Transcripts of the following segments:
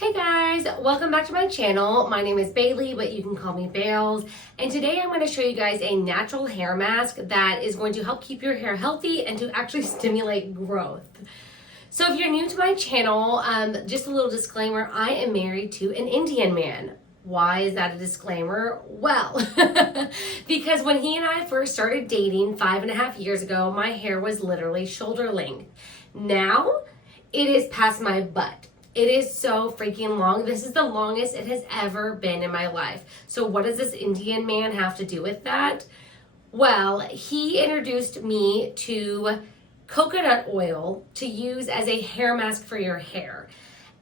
Hey guys, welcome back to my channel. My name is Bailey, but you can call me Bales. And today I'm going to show you guys a natural hair mask that is going to help keep your hair healthy and to actually stimulate growth. So if you're new to my channel, just a little disclaimer, I am married to an Indian man. Why is that a disclaimer? Well, because when he and I first started dating 5.5 years ago, my hair was literally shoulder length. Now it is past my butt. It is so freaking long. This is the longest it has ever been in my life. So what does this Indian man have to do with that? Well, he introduced me to coconut oil to use as a hair mask for your hair.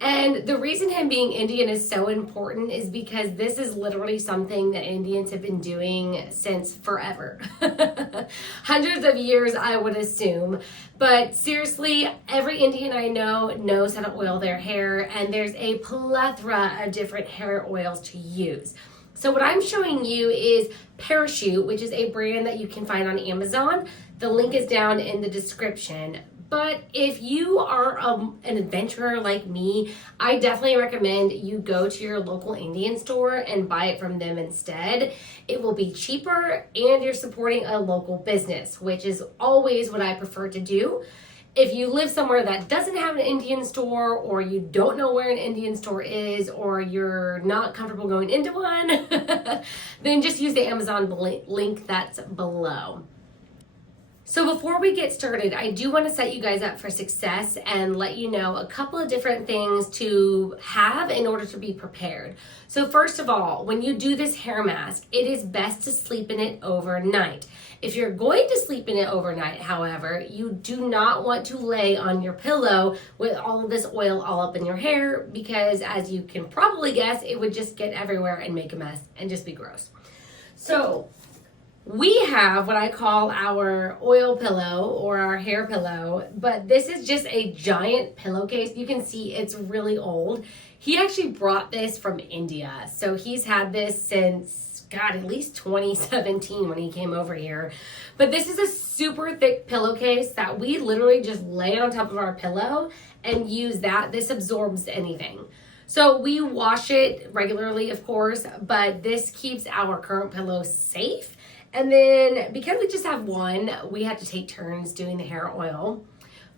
And the reason him being Indian is so important is because this is literally something that Indians have been doing since forever. Hundreds of years, I would assume. But seriously, every Indian I know knows how to oil their hair, and there's a plethora of different hair oils to use. So what I'm showing you is Parachute, which is a brand that you can find on Amazon. The link is down in the description. But if you are an adventurer like me, I definitely recommend you go to your local Indian store and buy it from them instead. It will be cheaper and you're supporting a local business, which is always what I prefer to do. If you live somewhere that doesn't have an Indian store, or you don't know where an Indian store is, or you're not comfortable going into one, then just use the Amazon link that's below. So before we get started, I do want to set you guys up for success and let you know a couple of different things to have in order to be prepared. So first of all, when you do this hair mask, it is best to sleep in it overnight. If you're going to sleep in it overnight, however, you do not want to lay on your pillow with all of this oil all up in your hair, because as you can probably guess, it would just get everywhere and make a mess and just be gross. So we have what I call our oil pillow or our hair pillow, but this is just a giant pillowcase. You can see it's really old. He actually brought this from India. So he's had this since, God, at least 2017 when he came over here. But this is a super thick pillowcase that we literally just lay on top of our pillow and use that. This absorbs anything. So we wash it regularly, of course, but this keeps our current pillow safe. And then because we just have one, we have to take turns doing the hair oil.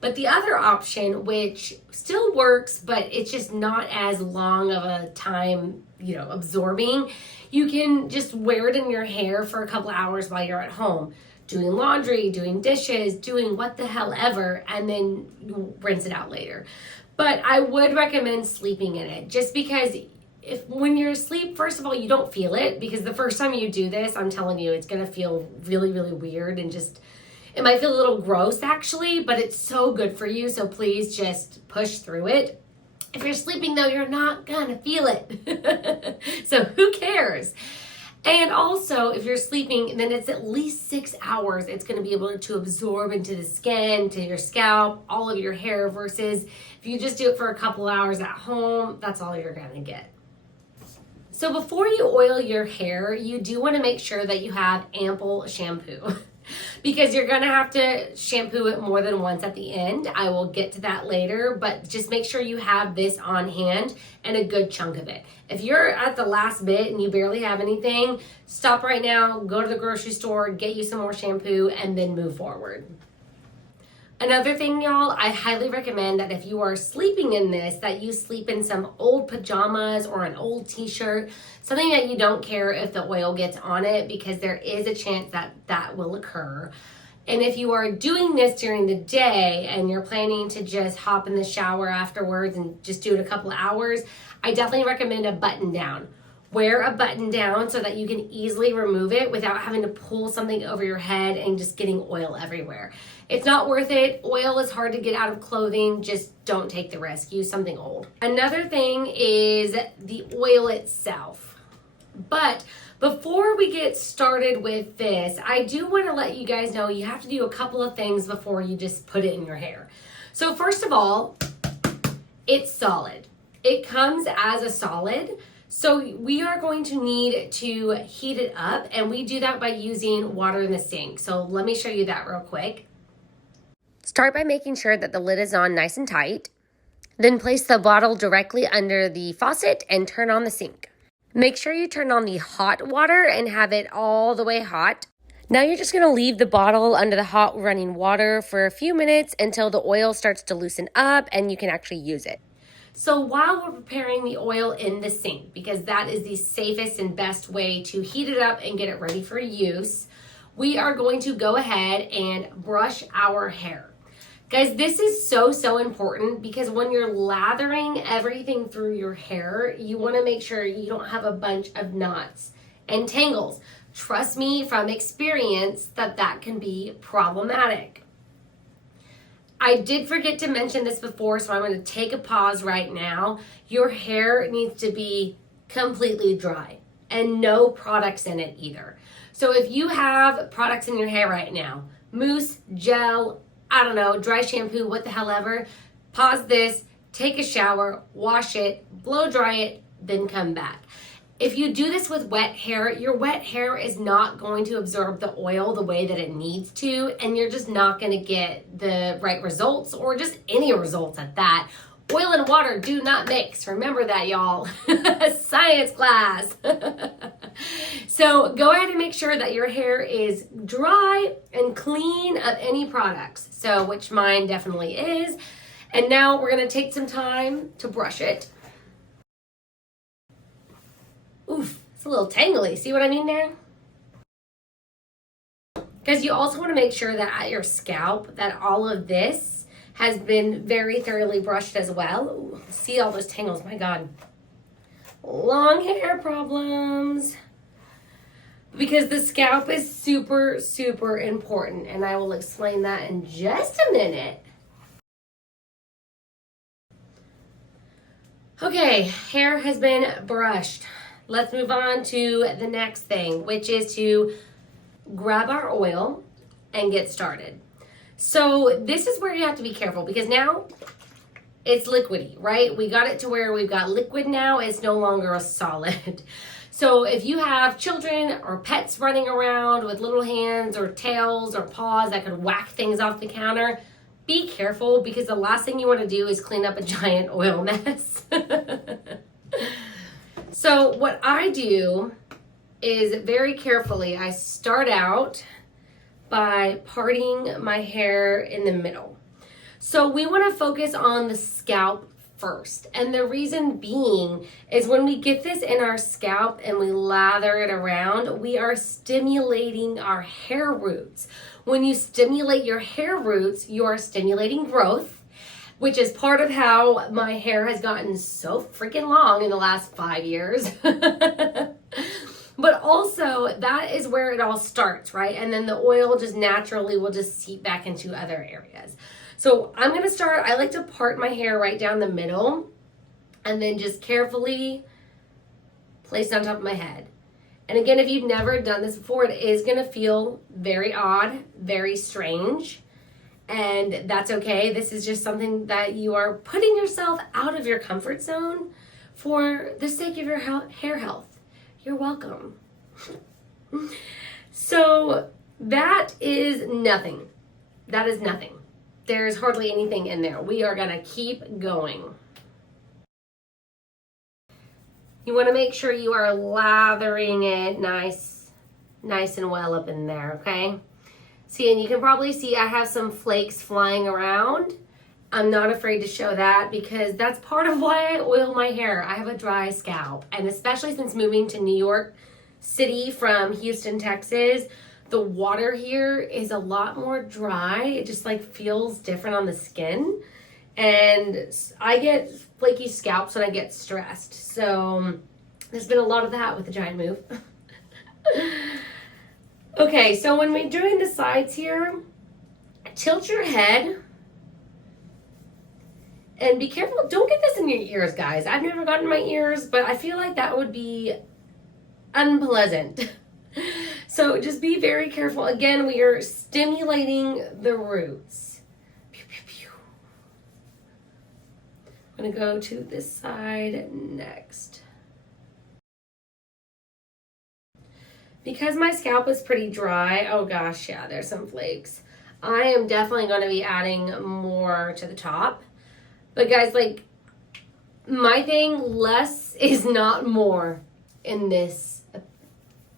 But the other option, which still works, but it's just not as long of a time, absorbing, you can just wear it in your hair for a couple hours while you're at home, doing laundry, doing dishes, doing what the hell ever, and then you rinse it out later. But I would recommend sleeping in it, just because when you're asleep, first of all, you don't feel it, because the first time you do this, I'm telling you, it's going to feel really, really weird, and it might feel a little gross actually, but it's so good for you. So please just push through it. If you're sleeping though, you're not going to feel it. So who cares? And also, if you're sleeping, then it's at least 6 hours. It's going to be able to absorb into the skin, to your scalp, all of your hair, versus if you just do it for a couple hours at home, that's all you're going to get. So before you oil your hair, you do want to make sure that you have ample shampoo because you're going to have to shampoo it more than once at the end. I will get to that later, but just make sure you have this on hand and a good chunk of it. If you're at the last bit and you barely have anything, stop right now, go to the grocery store, get you some more shampoo, and then move forward. Another thing, y'all, I highly recommend that if you are sleeping in this, that you sleep in some old pajamas or an old t-shirt, something that you don't care if the oil gets on it, because there is a chance that that will occur. And if you are doing this during the day and you're planning to just hop in the shower afterwards and just do it a couple of hours, I definitely recommend a button down. Wear a button down so that you can easily remove it without having to pull something over your head and just getting oil everywhere. It's not worth it. Oil is hard to get out of clothing. Just don't take the risk. Use something old. Another thing is the oil itself. But before we get started with this, I do want to let you guys know you have to do a couple of things before you just put it in your hair. So first of all, it's solid. It comes as a solid. So we are going to need to heat it up, and we do that by using water in the sink. So let me show you that real quick. Start by making sure that the lid is on nice and tight. Then place the bottle directly under the faucet and turn on the sink. Make sure you turn on the hot water and have it all the way hot. Now you're just going to leave the bottle under the hot running water for a few minutes until the oil starts to loosen up and you can actually use it. So while we're preparing the oil in the sink, because that is the safest and best way to heat it up and get it ready for use, we are going to go ahead and brush our hair. Guys, this is so important because when you're lathering everything through your hair, you want to make sure you don't have a bunch of knots and tangles. Trust me from experience that can be problematic. I did forget to mention this before, so I'm going to take a pause right now. Your hair needs to be completely dry and no products in it either. So if you have products in your hair right now, mousse, gel, I don't know, dry shampoo, what the hell ever, pause this, take a shower, wash it, blow dry it, then come back. If you do this with wet hair, your wet hair is not going to absorb the oil the way that it needs to, and you're just not going to get the right results or just any results at that. Oil and water do not mix. Remember that, y'all. Science class. So go ahead and make sure that your hair is dry and clean of any products. So, which mine definitely is. And now we're going to take some time to brush it. Oof, it's a little tangly. See what I mean there? Because you also want to make sure that at your scalp that all of this has been very thoroughly brushed as well. Ooh, see all those tangles, my God. Long hair problems. Because the scalp is super important, and I will explain that in just a minute. Okay, hair has been brushed. Let's move on to the next thing, which is to grab our oil and get started. So this is where you have to be careful because now it's liquidy, right? We got it to where we've got liquid now. It's no longer a solid. So if you have children or pets running around with little hands or tails or paws that could whack things off the counter, be careful because the last thing you want to do is clean up a giant oil mess. So what I do is very carefully, I start out by parting my hair in the middle. So we want to focus on the scalp first. And the reason being is when we get this in our scalp and we lather it around, we are stimulating our hair roots. When you stimulate your hair roots, you are stimulating growth, which is part of how my hair has gotten so freaking long in the last 5 years. But also that is where it all starts, right? And then the oil just naturally will just seep back into other areas. So I'm going to start, I like to part my hair right down the middle and then just carefully place it on top of my head. And again, if you've never done this before, it is going to feel very odd, very strange. And that's okay. This is just something that you are putting yourself out of your comfort zone for the sake of your hair health. You're welcome. So that is nothing. That is nothing. There's hardly anything in there. We are going to keep going. You want to make sure you are lathering it nice and well up in there, okay? See, and you can probably see I have some flakes flying around. I'm not afraid to show that because that's part of why I oil my hair. I have a dry scalp, and especially since moving to New York City from Houston, Texas, the water here is a lot more dry. It just like feels different on the skin, and I get flaky scalps when I get stressed. So there's been a lot of that with the giant move. Okay, so when we're doing the sides here, tilt your head and be careful. Don't get this in your ears, guys. I've never gotten in my ears, but I feel like that would be unpleasant. So just be very careful. Again, we are stimulating the roots. Pew, pew, pew. I'm going to go to this side next. Because my scalp is pretty dry, oh gosh, yeah, there's some flakes. I am definitely going to be adding more to the top. But guys, like, my thing, less is not more in this.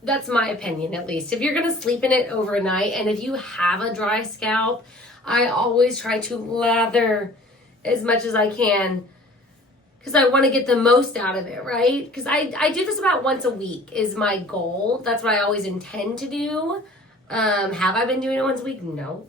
That's my opinion, at least. If you're going to sleep in it overnight, and if you have a dry scalp, I always try to lather as much as I can because I want to get the most out of it, right? Because I do this about once a week is my goal. That's what I always intend to do. Have I been doing it once a week? No.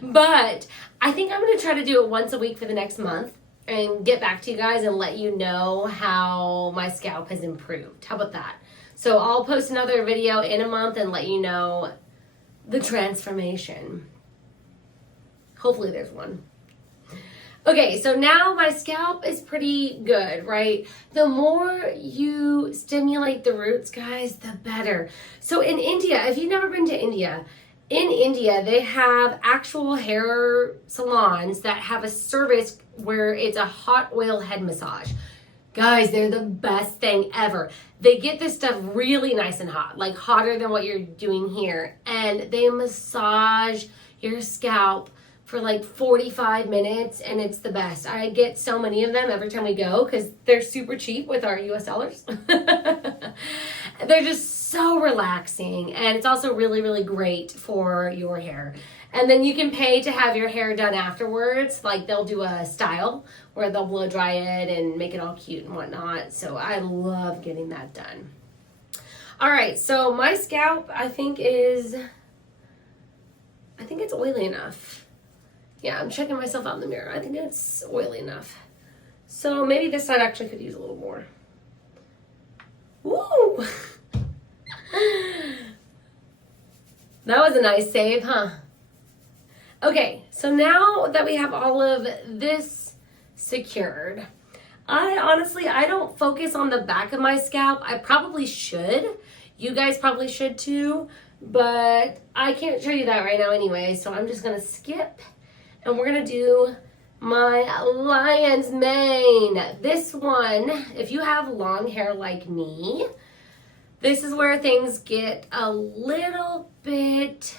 But I think I'm going to try to do it once a week for the next month and get back to you guys and let you know how my scalp has improved. How about that? So I'll post another video in a month and let you know the transformation. Hopefully there's one. Okay, so now my scalp is pretty good, right? The more you stimulate the roots, guys, the better. So in India, if you've never been to India, in India, they have actual hair salons that have a service where it's a hot oil head massage. Guys, they're the best thing ever. They get this stuff really nice and hot, like hotter than what you're doing here. And they massage your scalp for like 45 minutes, and it's the best. I get so many of them every time we go because they're super cheap with our US sellers. They're just so relaxing, and it's also really, really great for your hair. And then you can pay to have your hair done afterwards. Like they'll do a style where they'll blow dry it and make it all cute and whatnot. So I love getting that done. All right, so my scalp I think it's oily enough. Yeah, I'm checking myself out in the mirror. I think it's oily enough. So maybe this side actually could use a little more. Woo! That was a nice save, huh? Okay, so now that we have all of this secured, I don't focus on the back of my scalp. I probably should. You guys probably should too, but I can't show you that right now anyway, so I'm just gonna skip and we're gonna do my lion's mane. This one, if you have long hair like me, this is where things get a little bit,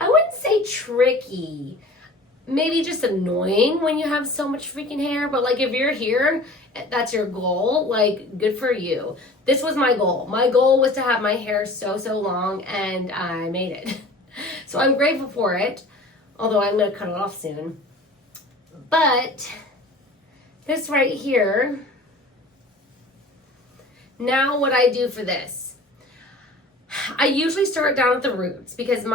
I wouldn't say tricky, maybe just annoying when you have so much freaking hair, but like if you're here, that's your goal, like good for you. This was my goal. My goal was to have my hair so long, and I made it. So I'm grateful for it, although I'm gonna cut it off soon. But this right here, now what I do for this, I usually start down at the roots because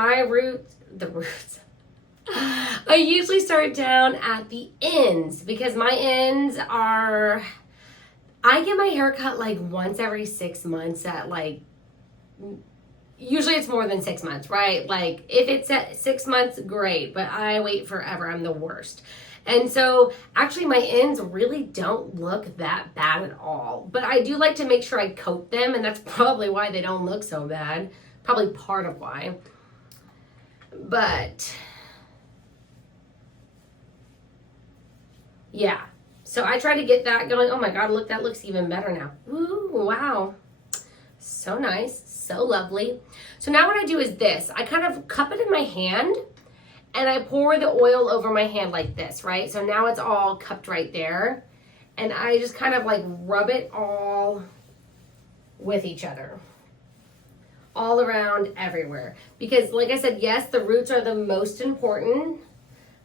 I usually start down at the ends because my ends are, I get my hair cut like once every 6 months at like, usually it's more than 6 months, right? Like if it's at 6 months, great, but I wait forever. I'm the worst. And so actually my ends really don't look that bad at all, but I do like to make sure I coat them, and that's probably why they don't look so bad. Probably part of why. But yeah, so I try to get that going. Oh my God, look, that looks even better now. Ooh, wow. So nice, so lovely. So now what I do is this. I kind of cup it in my hand and I pour the oil over my hand like this, right? So now it's all cupped right there. And I just kind of like rub it all with each other. All around, everywhere. Because like I said, yes, the roots are the most important,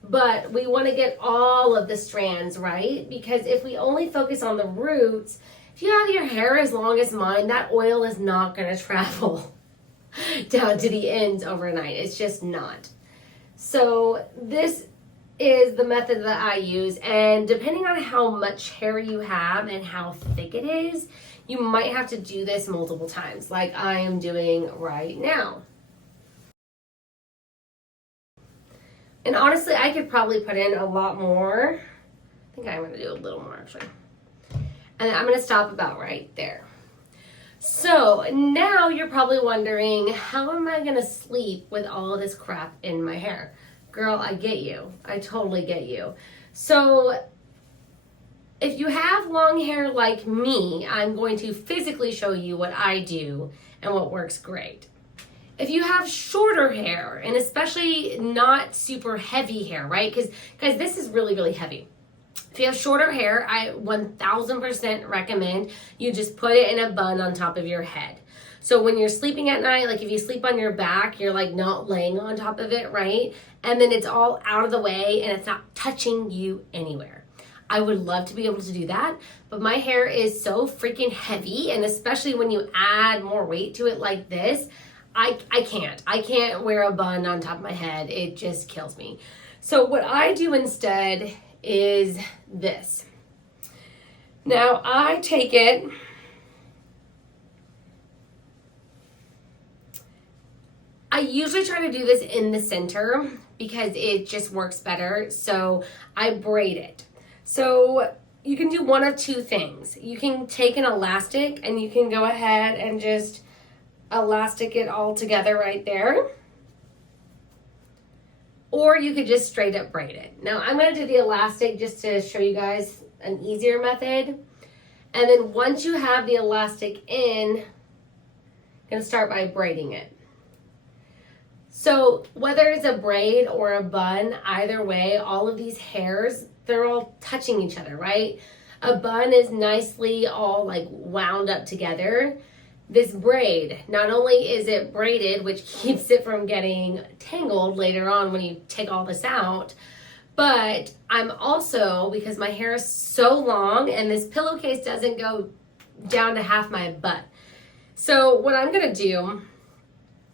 but we want to get all of the strands, right? Because if we only focus on the roots, if you have your hair as long as mine, that oil is not going to travel down to the ends overnight. It's just not. So this is the method that I use, and depending on how much hair you have and how thick it is, you might have to do this multiple times like I am doing right now. And honestly, I could probably put in a lot more. I think I'm going to do a little more actually. And I'm going to stop about right there. So now you're probably wondering, how am I going to sleep with all of this crap in my hair? Girl, I get you. I totally get you. So if you have long hair like me, I'm going to physically show you what I do and what works great. If you have shorter hair, and especially not super heavy hair, right? Because guys, this is really, really heavy. If you have shorter hair, I 1000% recommend you just put it in a bun on top of your head. So when you're sleeping at night, like if you sleep on your back, you're like not laying on top of it, right? And then it's all out of the way and it's not touching you anywhere. I would love to be able to do that, but my hair is so freaking heavy, and especially when you add more weight to it like this, I can't wear a bun on top of my head. It just kills me. So what I do instead is this. Now I take it, I usually try to do this in the center because it just works better. So I braid it. So you can do one of two things. You can take an elastic and you can go ahead and just elastic it all together right there. Or you could just straight up braid it. Now I'm going to do the elastic just to show you guys an easier method. And then once you have the elastic in, I'm going to start by braiding it. So whether it's a braid or a bun, either way, all of these hairs, they're all touching each other, right? A bun is nicely all like wound up together. This braid, not only is it braided, which keeps it from getting tangled later on when you take all this out, but I'm also, because my hair is so long and this pillowcase doesn't go down to half my butt. So what I'm gonna do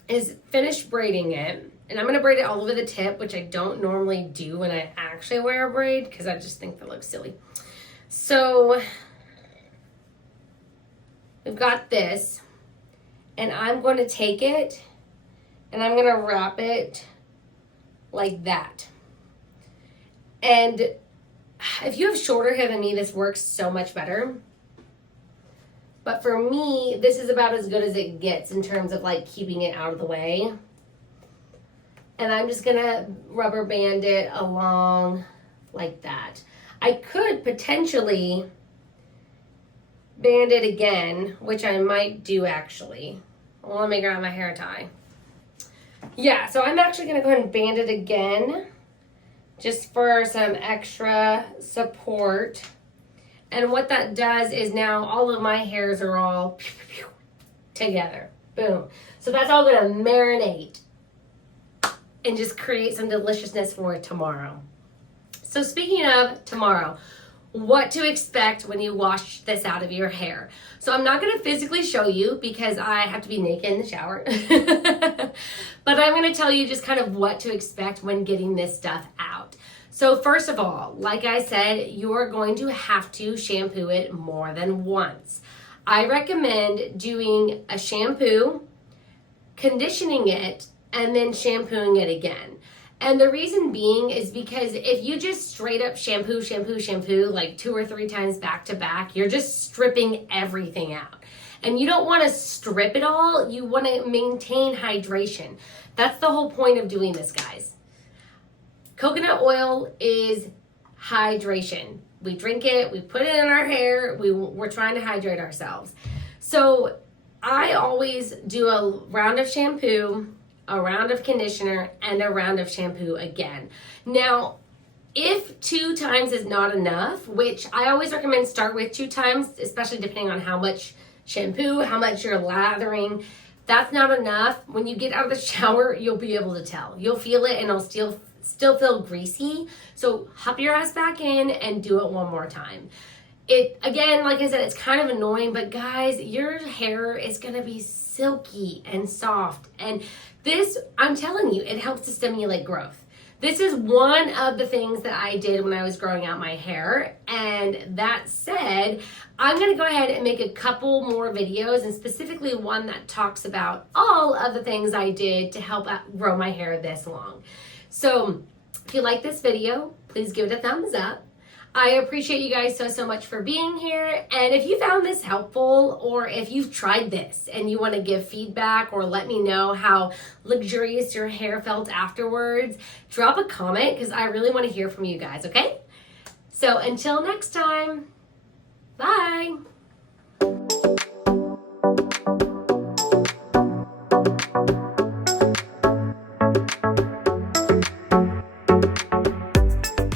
is finish braiding it, and I'm gonna braid it all over the tip, which I don't normally do when I actually wear a braid because I just think that looks silly. So we've got this, and I'm going to take it and I'm gonna wrap it like that. And if you have shorter hair than me, this works so much better. But for me, this is about as good as it gets in terms of like keeping it out of the way. And I'm just gonna rubber band it along like that. I could potentially band it again, which I might do actually. Well, let me grab my hair tie. Yeah, so I'm actually gonna go ahead and band it again just for some extra support. And what that does is now all of my hairs are all together. Boom. So that's all gonna marinate and just create some deliciousness for tomorrow. So speaking of tomorrow, what to expect when you wash this out of your hair. So I'm not gonna physically show you because I have to be naked in the shower. But I'm gonna tell you just kind of what to expect when getting this stuff out. So first of all, like I said, you're going to have to shampoo it more than once. I recommend doing a shampoo, conditioning it, and then shampooing it again. And the reason being is because if you just straight up shampoo like 2 or 3 times back to back, you're just stripping everything out. And you don't want to strip it all, you want to maintain hydration. That's the whole point of doing this, guys. Coconut oil is hydration. We drink it, we put it in our hair, we're trying to hydrate ourselves. So I always do a round of shampoo, a round of conditioner, and a round of shampoo again. Now, if 2 times is not enough, which I always recommend start with 2 times, especially depending on how much shampoo, how much you're lathering, that's not enough. When you get out of the shower, you'll be able to tell. You'll feel it and it'll still feel greasy. So hop your ass back in and do it one more time. It, again, like I said, it's kind of annoying, but guys, your hair is gonna be silky and soft. And this, I'm telling you, it helps to stimulate growth. This is one of the things that I did when I was growing out my hair. And that said, I'm gonna go ahead and make a couple more videos, and specifically one that talks about all of the things I did to help grow my hair this long. So if you like this video, please give it a thumbs up. I appreciate you guys so much for being here. And if you found this helpful, or if you've tried this and you want to give feedback or let me know how luxurious your hair felt afterwards, drop a comment because I really want to hear from you guys, okay? So until next time, bye.